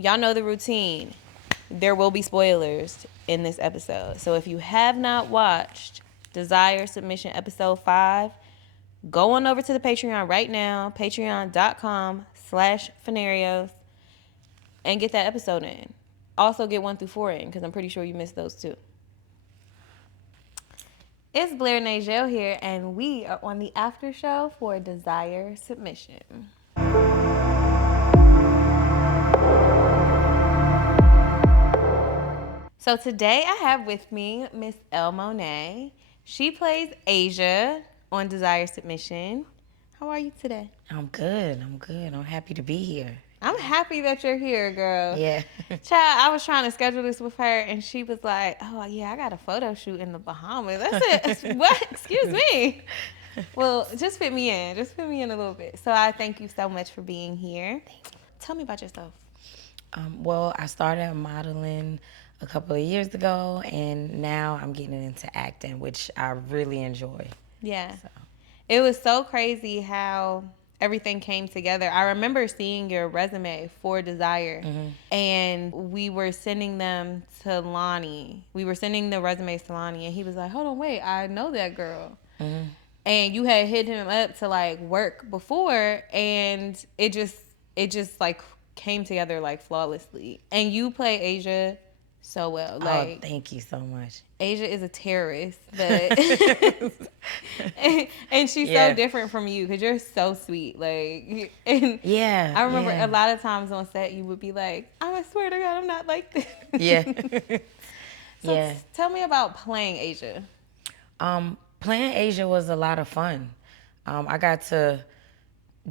y'all know the routine. There will be spoilers in this episode. So if you have not watched Desire Submission Episode 5, go on over to the Patreon right now, patreon.com/Phanarios, and get that episode in. Also get 1 through 4 in, because I'm pretty sure you missed those too. It's Blair Najel here, and we are on the after show for Desire Submission. So today I have with me Miss Elle Monet. She plays Asia on Desire Submission. How are you today? I'm good. I'm happy to be here. I'm happy that you're here, girl. Yeah. Child, I was trying to schedule this with her, and she was like, oh, yeah, I got a photo shoot in the Bahamas. I said, what? Excuse me. Well, just fit me in. Just fit me in a little bit. So I thank you so much for being here. Tell me about yourself. Well, I started modeling a couple of years ago, and now I'm getting into acting, which I really enjoy. Yeah. So. It was so crazy how everything came together. I remember seeing your resume for Desire, and we were sending them to Lonnie. We were sending the resumes to Lonnie, and he was like, hold on, wait, I know that girl. And you had hit him up to like work before, and it just like came together like flawlessly. And you play Asia so well. Like, oh, thank you so much. Asia is a terrorist, but and she's so different from you because you're so sweet. Like, and I remember a lot of times on set you would be like, I swear to God, I'm not like this. Yeah. So tell me about playing Asia. Playing Asia was a lot of fun. I got to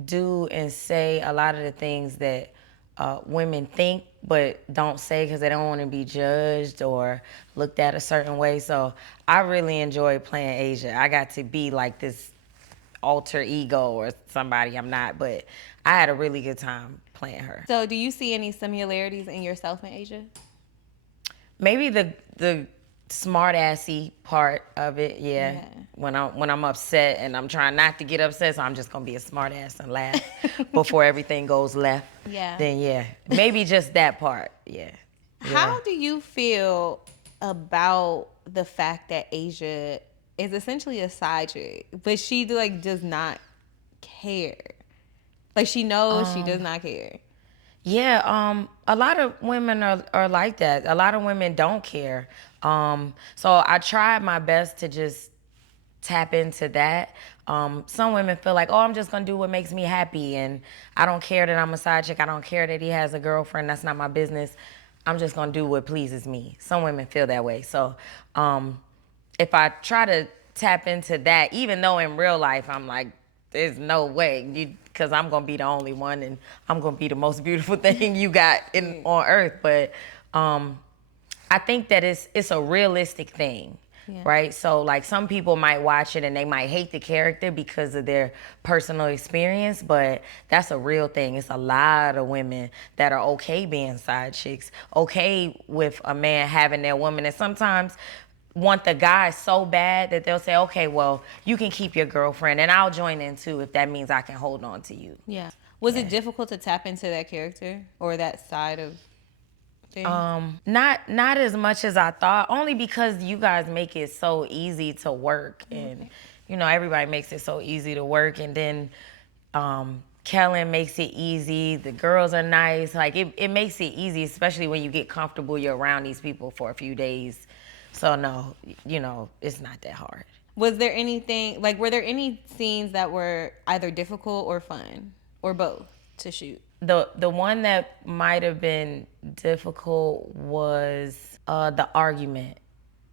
do and say a lot of the things that women think but don't say because they don't want to be judged or looked at a certain way. So I really enjoyed playing Asia. I got to be like this alter ego or somebody I'm not, but I had a really good time playing her. So do you see any similarities in yourself in Asia? Maybe the smart-assy part of it, yeah. When I'm upset and I'm trying not to get upset, so I'm just gonna be a smart-ass and laugh before everything goes left. Yeah. Then maybe just that part, yeah. How do you feel about the fact that Asia is essentially a side chick, but she like does not care? Like she knows she does not care. Yeah, a lot of women are like that. A lot of women don't care. So I tried my best to just tap into that. Some women feel like, oh, I'm just gonna do what makes me happy, and I don't care that I'm a side chick. I don't care that he has a girlfriend. That's not my business. I'm just gonna do what pleases me. Some women feel that way. So if I try to tap into that, even though in real life I'm like, there's no way, because I'm gonna be the only one, and I'm gonna be the most beautiful thing you got on earth. But I think that it's a realistic thing, right? So like some people might watch it and they might hate the character because of their personal experience, but that's a real thing. It's a lot of women that are okay being side chicks, okay with a man having their woman, and sometimes want the guy so bad that they'll say, okay, well, you can keep your girlfriend and I'll join in too if that means I can hold on to you. Yeah. Was it difficult to tap into that character or that side of things? Not as much as I thought, only because you guys make it so easy to work, and everybody makes it so easy to work, and then Kellen makes it easy. The girls are nice. Like it makes it easy, especially when you get comfortable, you're around these people for a few days. So no, it's not that hard. Was there anything, like, were there any scenes that were either difficult or fun or both to shoot? The one that might have been difficult was the argument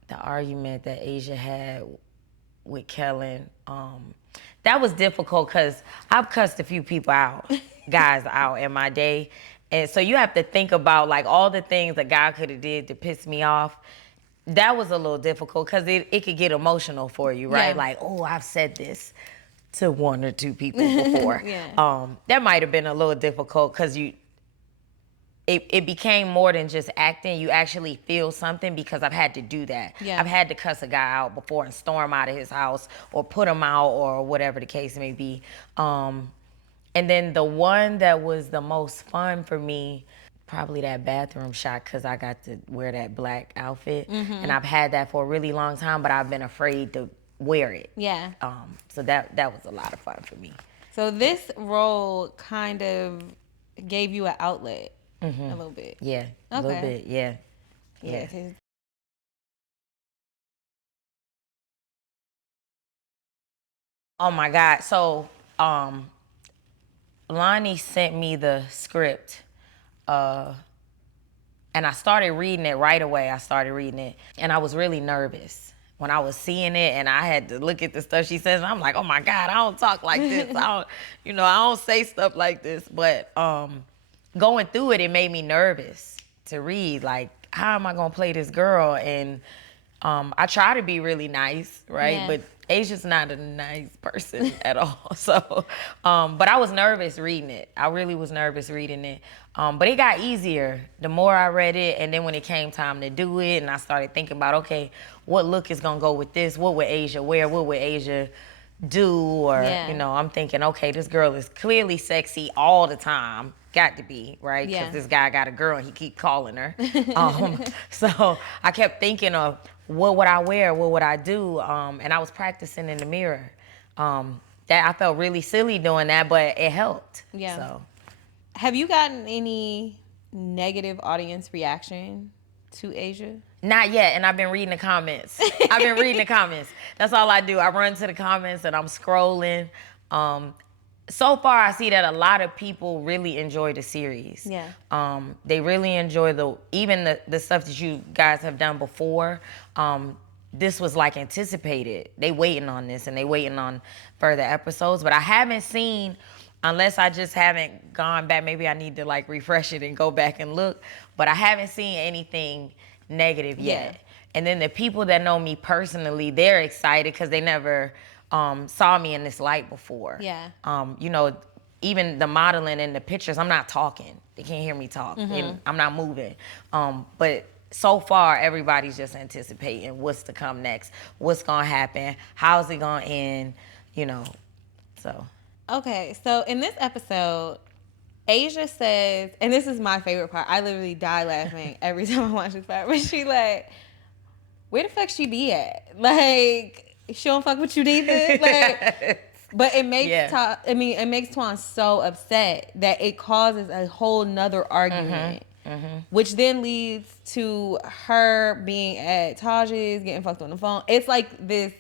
that Asia had with Kellen. That was difficult because I've cussed a few people out, guys out in my day. And so you have to think about like all the things a guy could have did to piss me off. That was a little difficult because it could get emotional for you, right? Yeah. Like, oh, I've said this to one or two people before. That might have been a little difficult because it became more than just acting. You actually feel something because I've had to do that. Yeah. I've had to cuss a guy out before and storm out of his house or put him out or whatever the case may be. And then the one that was the most fun for me, probably that bathroom shot because I got to wear that black outfit. And I've had that for a really long time, but I've been afraid to wear it. Yeah. So that was a lot of fun for me. So this role kind of gave you an outlet a little bit. Yeah, a little Okay. bit, yeah. Yeah. 'Cause Oh my God. So Lonnie sent me the script, and I started reading it right away. I started reading it, and I was really nervous when I was seeing it, and I had to look at the stuff she says, and I'm like, oh my God, I don't talk like this. I don't say stuff like this. But going through it, it made me nervous to read. Like, how am I gonna play this girl? And I try to be really nice, right? Yeah. But Asia's not a nice person at all. So, but I was nervous reading it. I really was nervous reading it. But it got easier the more I read it. And then when it came time to do it, and I started thinking about, okay, what look is gonna go with this? What would Asia wear? What would Asia do? Or, Yeah. I'm thinking, okay, this girl is clearly sexy all the time. Got to be, right? Because Yeah. this guy got a girl and he keep calling her. So I kept thinking of what would I wear? What would I do? And I was practicing in the mirror. That I felt really silly doing that, but it helped. Yeah. So Have you gotten any negative audience reaction to Asia? not yet, and I've been reading the comments. That's all I do. I run to the comments and I'm scrolling. So far, I see that a lot of people really enjoy the series. Yeah. They really enjoy the stuff that you guys have done before. This was like anticipated. They waiting on this and they waiting on further episodes. But I haven't seen, unless I just haven't gone back. Maybe I need to like refresh it and go back and look. But I haven't seen anything negative yet. Yeah. And then the people that know me personally, they're excited because they never saw me in this light before. Yeah. Even the modeling and the pictures, I'm not talking. They can't hear me talk. And I'm not moving. But so far, everybody's just anticipating what's to come next, what's gonna happen, how's it gonna end, so. Okay, so in this episode, Asia says, and this is my favorite part. I literally die laughing every time I watch this part. But she like, where the fuck she be at? Like, she don't fuck with you neither. Like, but it makes it makes Twan so upset that it causes a whole nother argument, which then leads to her being at Taj's, getting fucked on the phone. It's like this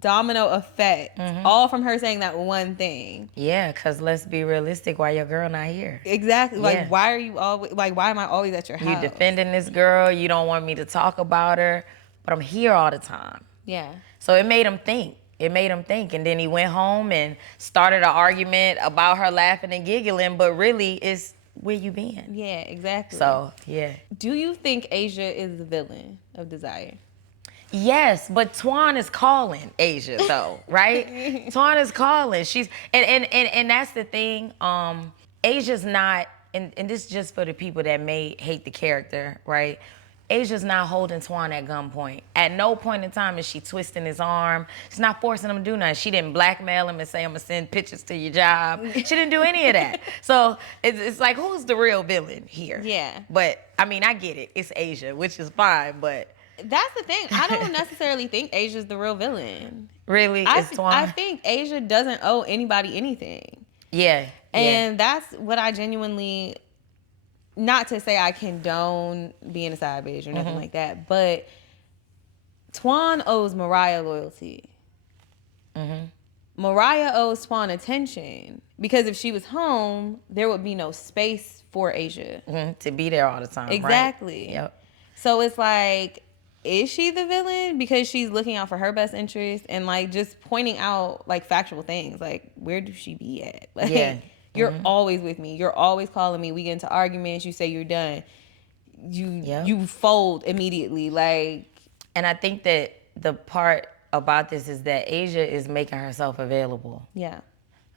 domino effect, all from her saying that one thing. Yeah, because let's be realistic, why your girl not here? Exactly. Like, why are you always, like, why am I always at your house? You defending this girl, you don't want me to talk about her, but I'm here all the time. Yeah. So it made him think. And then he went home and started an argument about her laughing and giggling, but really it's where you been. Yeah, exactly. So, yeah. Do you think Asia is the villain of Desire? Yes, but Twan is calling Asia though, right? Twan is calling. She's and that's the thing. Asia's not, and this is just for the people that may hate the character, right? Asia's not holding Twan at gunpoint. At no point in time is she twisting his arm. She's not forcing him to do nothing. She didn't blackmail him and say, I'm gonna send pictures to your job. She didn't do any of that. So it's like, who's the real villain here? Yeah. But I mean, I get it. It's Asia, which is fine, but that's the thing. I don't necessarily think Asia's the real villain. Really? It's Twan? I think Asia doesn't owe anybody anything. Yeah. And that's what I genuinely, not to say I condone being a side bitch or nothing like that, but Twan owes Mariah loyalty. Mariah owes Twan attention because if she was home, there would be no space for Asia. To be there all the time. Exactly. Right? Yep. So it's like, is she the villain because she's looking out for her best interest and like just pointing out like factual things, like where does she be at? Like, you're always with me. You're always calling me. We get into arguments. You say you're done. You fold immediately. Like, and I think that the part about this is that Asia is making herself available. Yeah.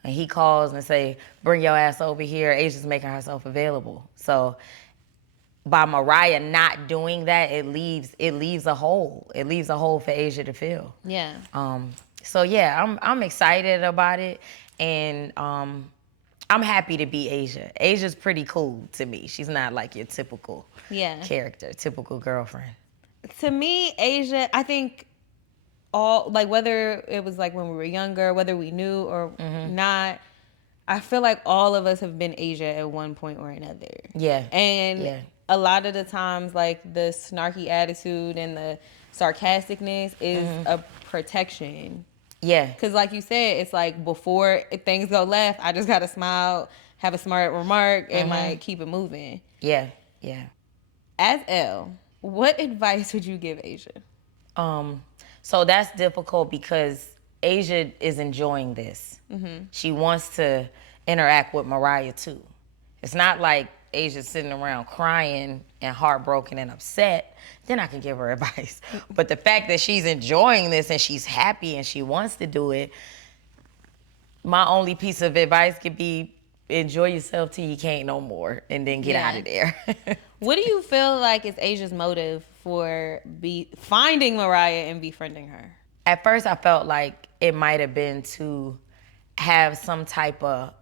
And he calls and say, "Bring your ass over here." Asia's making herself available. So by Mariah not doing that, it leaves a hole. It leaves a hole for Asia to fill. Yeah. So yeah, I'm excited about it, and I'm happy to be Asia. Asia's pretty cool to me. She's not like your typical character, typical girlfriend. To me, Asia, I think all, like, whether it was like when we were younger, whether we knew or not, I feel like all of us have been Asia at one point or another. Yeah. And a lot of the times, like, the snarky attitude and the sarcasticness is a protection. Yeah. Because like you said, it's like before things go left, I just got to smile, have a smart remark, and like keep it moving. Yeah. Yeah. As Elle, what advice would you give Asia? So that's difficult because Asia is enjoying this. She wants to interact with Mariah too. It's not like Asia's sitting around crying and heartbroken and upset. Then I can give her advice. But the fact that she's enjoying this and she's happy and she wants to do it, my only piece of advice could be enjoy yourself till you can't no more and then get out of there. What do you feel like is Asia's motive for finding Mariah and befriending her? At first, I felt like it might have been to have some type of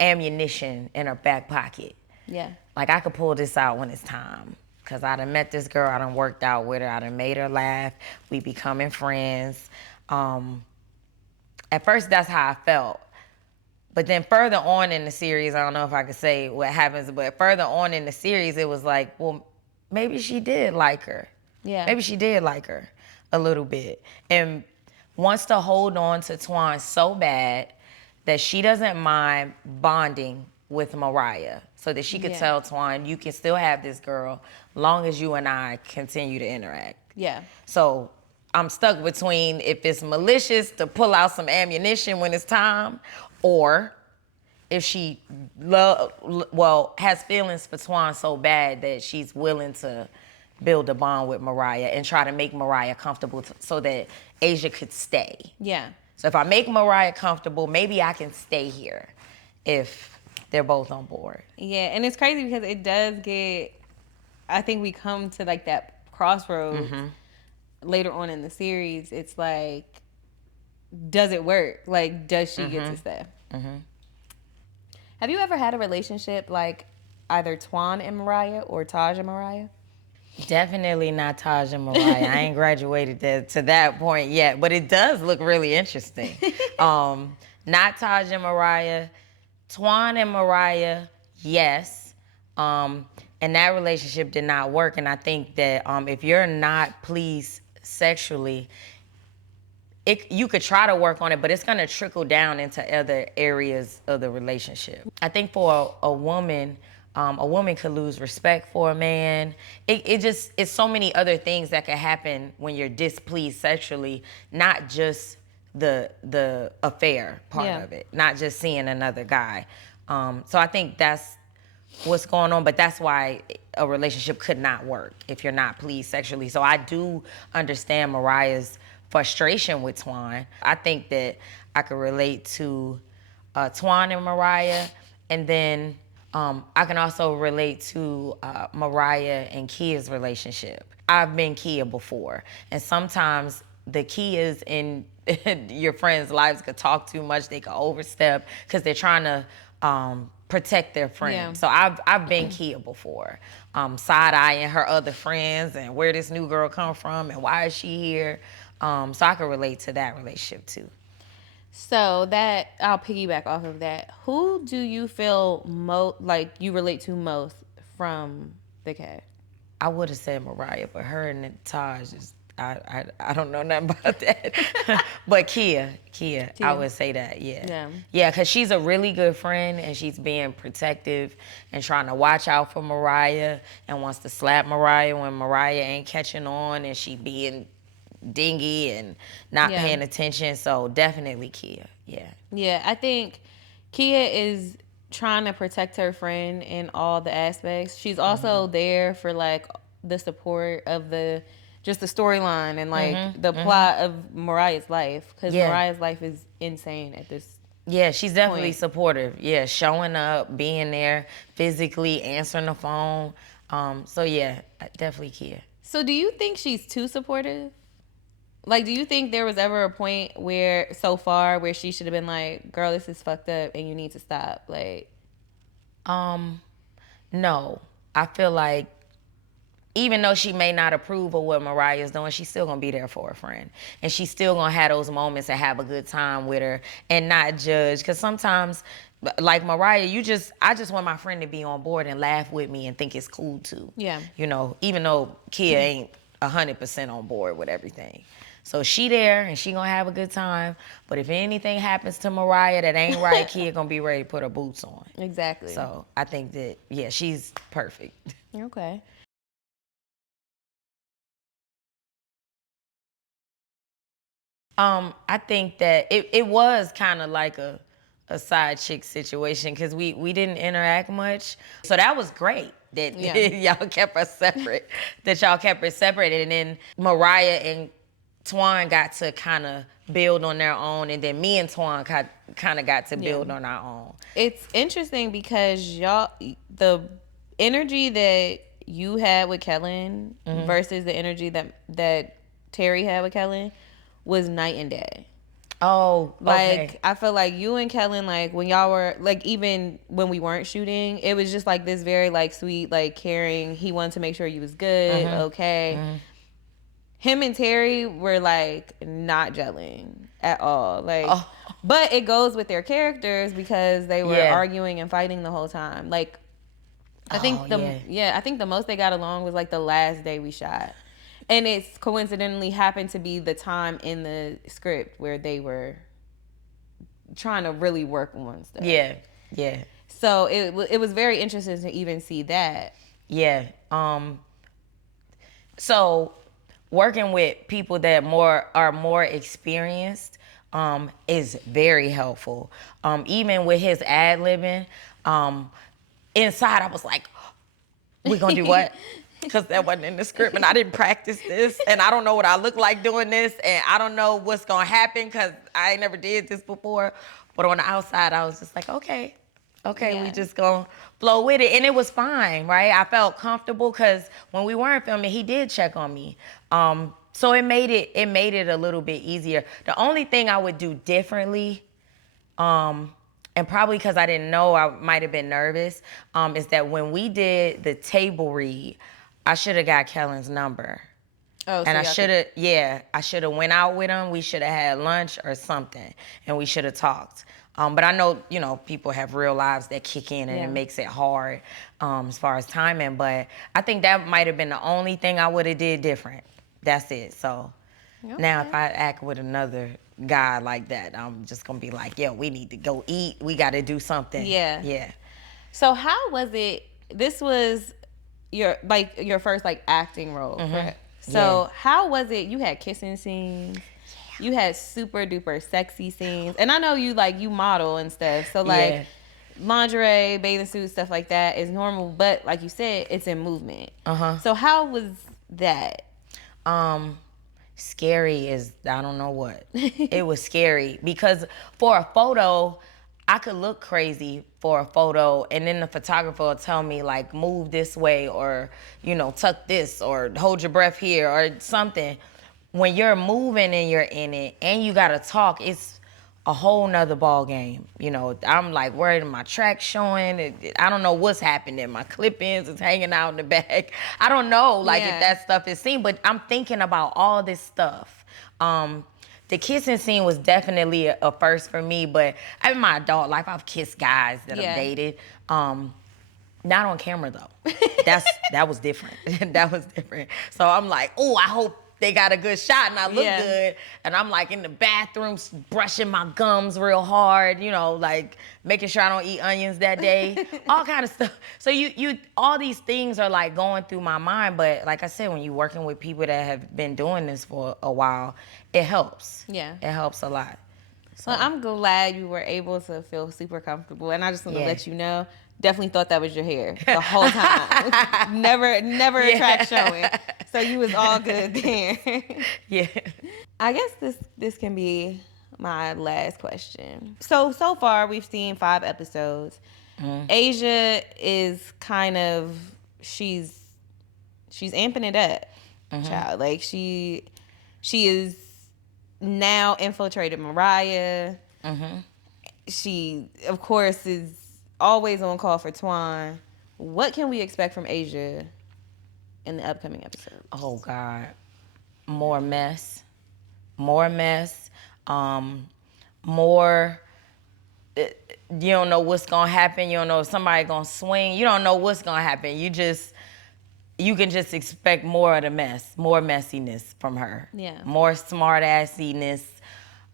ammunition in her back pocket. Yeah. Like, I could pull this out when it's time. Because I done met this girl, I done worked out with her, I done made her laugh, we becoming friends. At first, that's how I felt. But then further on in the series, I don't know if I could say what happens, but further on in the series, it was like, well, maybe she did like her. Yeah. Maybe she did like her a little bit. And wants to hold on to Twan so bad that she doesn't mind bonding with Mariah so that she could tell Twan, you can still have this girl long as you and I continue to interact. Yeah. So I'm stuck between if it's malicious to pull out some ammunition when it's time, or if she has feelings for Twan so bad that she's willing to build a bond with Mariah and try to make Mariah comfortable so that Asia could stay. Yeah. So if I make Mariah comfortable, maybe I can stay here if they're both on board. Yeah, and it's crazy because it does get, I think we come to like that crossroads later on in the series. It's like, does it work? Like, does she get to stay? Have you ever had a relationship like either Twan and Mariah or Taj and Mariah? Definitely not Taj and Mariah. I ain't graduated to that point yet, but it does look really interesting. Not Taj and Mariah. Twan and Mariah, yes. And that relationship did not work. And I think that if you're not pleased sexually, you could try to work on it, but it's gonna trickle down into other areas of the relationship. I think for a woman could lose respect for a man. It's so many other things that could happen when you're displeased sexually, not just the affair part of it, not just seeing another guy. So I think that's what's going on, but that's why a relationship could not work if you're not pleased sexually. So I do understand Mariah's frustration with Twan. I think that I could relate to Twan and Mariah, and then I can also relate to Mariah and Kia's relationship. I've been Kia before, and sometimes the Kias in your friends' lives could talk too much. They could overstep because they're trying to protect their friend. Yeah. So I've been Kia before, side-eyeing her other friends and where this new girl come from and why is she here. So I can relate to that relationship too. So that, I'll piggyback off of that. Who do you feel like you relate to most from the cast? I would have said Mariah, but her and Taj is, I don't know nothing about that. But Kia, I would say that, yeah. Yeah, because she's a really good friend and she's being protective and trying to watch out for Mariah and wants to slap Mariah when Mariah ain't catching on and she being dingy and not paying attention. So definitely Kia, Yeah, I think Kia is trying to protect her friend in all the aspects. She's also there for like the support of the storyline and like the plot of Mariah's life, because Mariah's life is insane at this. Yeah, she's definitely supportive. Yeah, showing up, being there physically, answering the phone. So yeah, definitely Kia. So do you think she's too supportive? Like, do you think there was ever a point where, so far, where she should have been like, girl, this is fucked up and you need to stop? Like, No. I feel like even though she may not approve of what Mariah's doing, she's still gonna be there for her friend. And she's still gonna have those moments and have a good time with her and not judge. Cause sometimes, like Mariah, I just want my friend to be on board and laugh with me and think it's cool too. Yeah. You know, even though Kia ain't 100% on board with everything. So she there and she gonna have a good time. But if anything happens to Mariah that ain't right, Kia gonna be ready to put her boots on. exactly. So I think that, yeah, she's perfect. Okay. I think that it was kind of like a side chick situation because we didn't interact much. So that was great that Yeah. y'all kept us separate, that y'all kept us separate. And then Mariah and Twan got to kind of build on their own. And then me and Twan kind of got to build on our own. It's interesting because y'all, the energy that you had with Kellen versus the energy that Terry had with Kellen was night and day. Oh, okay. Like, I feel like you and Kellen, like, when y'all were, like, even when we weren't shooting, it was just, like, this very, like, sweet, like, caring. He wanted to make sure you was good, okay. Him and Terry were, like, not gelling at all. Like, but it goes with their characters because they were arguing and fighting the whole time. Like, I think I think the most they got along was, like, the last day we shot. And it's coincidentally happened to be the time in the script where they were trying to really work on stuff. Yeah. So it was very interesting to even see that. Yeah. So working with people that are more experienced is very helpful. Even with his ad-libbing, inside I was like, we gonna do what? Because that wasn't in the script and I didn't practice this and I don't know what I look like doing this and I don't know what's gonna happen because I never did this before. But on the outside, I was just like, okay, we just gonna flow with it. And it was fine, right? I felt comfortable because when we weren't filming, he did check on me. So it made it a little bit easier. The only thing I would do differently, and probably because I didn't know, I might have been nervous, is that when we did the table read, I should have got Kellen's number. Oh, and I should have went out with him. We should have had lunch or something, and we should have talked. But I know, people have real lives that kick in, and it makes it hard as far as timing. But I think that might have been the only thing I would have did different. That's it. So now if I act with another guy like that, I'm just gonna be like, yo, we need to go eat. We got to do something. Yeah. So how was it? This was your first like acting role, correct? So how was it? You had kissing scenes. You had super duper sexy scenes. And I know you model and stuff. So like lingerie, bathing suits, stuff like that is normal. But like you said, it's in movement. So how was that? Scary is, I don't know what. It was scary because for a photo, I could look crazy for a photo and then the photographer will tell me like, move this way or, tuck this or hold your breath here or something. When you're moving and you're in it and you gotta talk, it's a whole nother ball game. I'm like worried my track showing. I don't know what's happening. My clip-ins is hanging out in the back. I don't know if that stuff is seen, but I'm thinking about all this stuff. The kissing scene was definitely a first for me, but in my adult life, I've kissed guys that I've dated. Not on camera though. That was different. That was different. So I'm like, oh, I hope they got a good shot and I look good. And I'm like in the bathroom brushing my gums real hard, like making sure I don't eat onions that day, all kind of stuff. So you all these things are like going through my mind. But like I said, when you're working with people that have been doing this for a while, it helps. Yeah. It helps a lot. So well, I'm glad you were able to feel super comfortable. And I just want to let you know, definitely thought that was your hair the whole time. never a track showing. So you was all good there. Yeah. I guess this can be my last question. So far we've seen 5 episodes. Asia is kind of she's amping it up, child. Like she is now infiltrated Mariah. She, of course, is always on call for Twan. What can we expect from Asia in the upcoming episode? Oh, God. More mess. More mess. More... You don't know what's going to happen. You don't know if somebody going to swing. You don't know what's going to happen. You can just expect more of the mess, more messiness from her. Yeah. More smart assiness.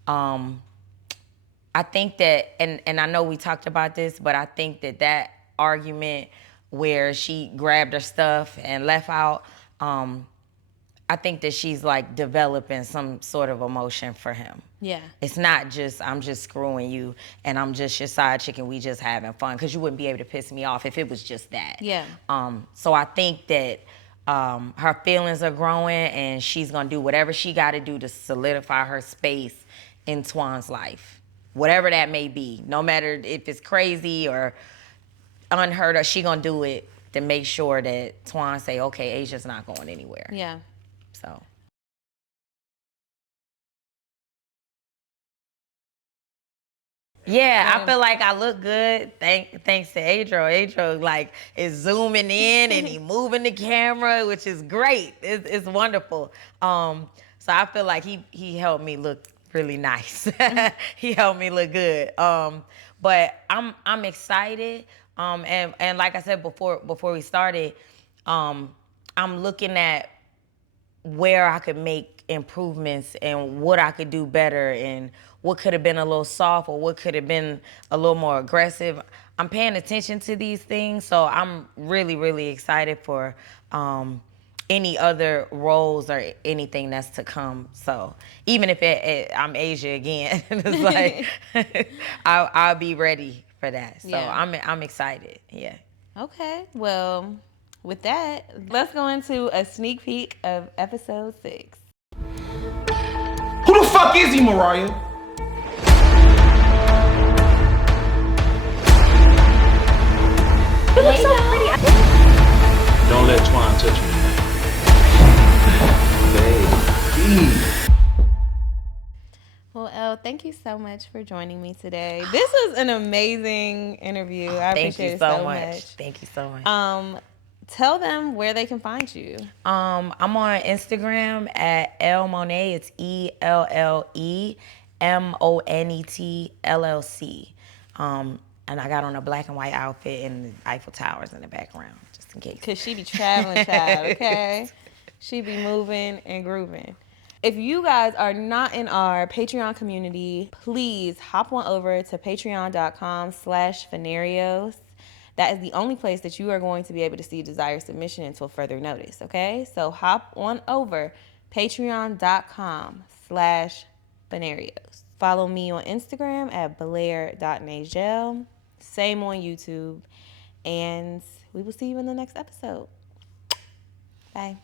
I think that, and I know we talked about this, but I think that argument where she grabbed her stuff and left out, I think that she's like developing some sort of emotion for him. Yeah. It's not just, I'm just screwing you and I'm just your side chick and we just having fun, because you wouldn't be able to piss me off if it was just that. Yeah. So I think that her feelings are growing and she's going to do whatever she got to do to solidify her space in Twan's life. Whatever that may be. No matter if it's crazy or unheard of, she going to do it to make sure that Twan say, okay, Asia's not going anywhere. Yeah. So. Yeah, I feel like I look good thanks to Adro. Adro like is zooming in and he moving the camera, which is great. It's wonderful. So I feel like he helped me look really nice. He helped me look good. But I'm excited. And like I said before we started, I'm looking at where I could make improvements and what I could do better and what could have been a little soft or what could have been a little more aggressive. I'm paying attention to these things, so I'm really, really excited for any other roles or anything that's to come. So even if I'm Asia again, it's like I'll be ready for that. So yeah. I'm excited. Yeah. Okay. Well, with that, let's go into a sneak peek of episode 6. Who the fuck is he, Mariah? You look so pretty. Don't let Twan touch you. Baby. Well, Elle, thank you so much for joining me today. This was an amazing interview. I appreciate it so much. Thank you so much. Tell them where they can find you. I'm on Instagram at Elle Monet. It's ELLEMONET LLC. And I got on a black and white outfit and the Eiffel Towers in the background, just in case. Because she be traveling, child, okay? She be moving and grooving. If you guys are not in our Patreon community, please hop on over to patreon.com/Fanarios. That is the only place that you are going to be able to see Desire Submission until further notice, okay? So hop on over, patreon.com/Fanarios. Follow me on Instagram at belair.najel. Same on YouTube. And we will see you in the next episode. Bye.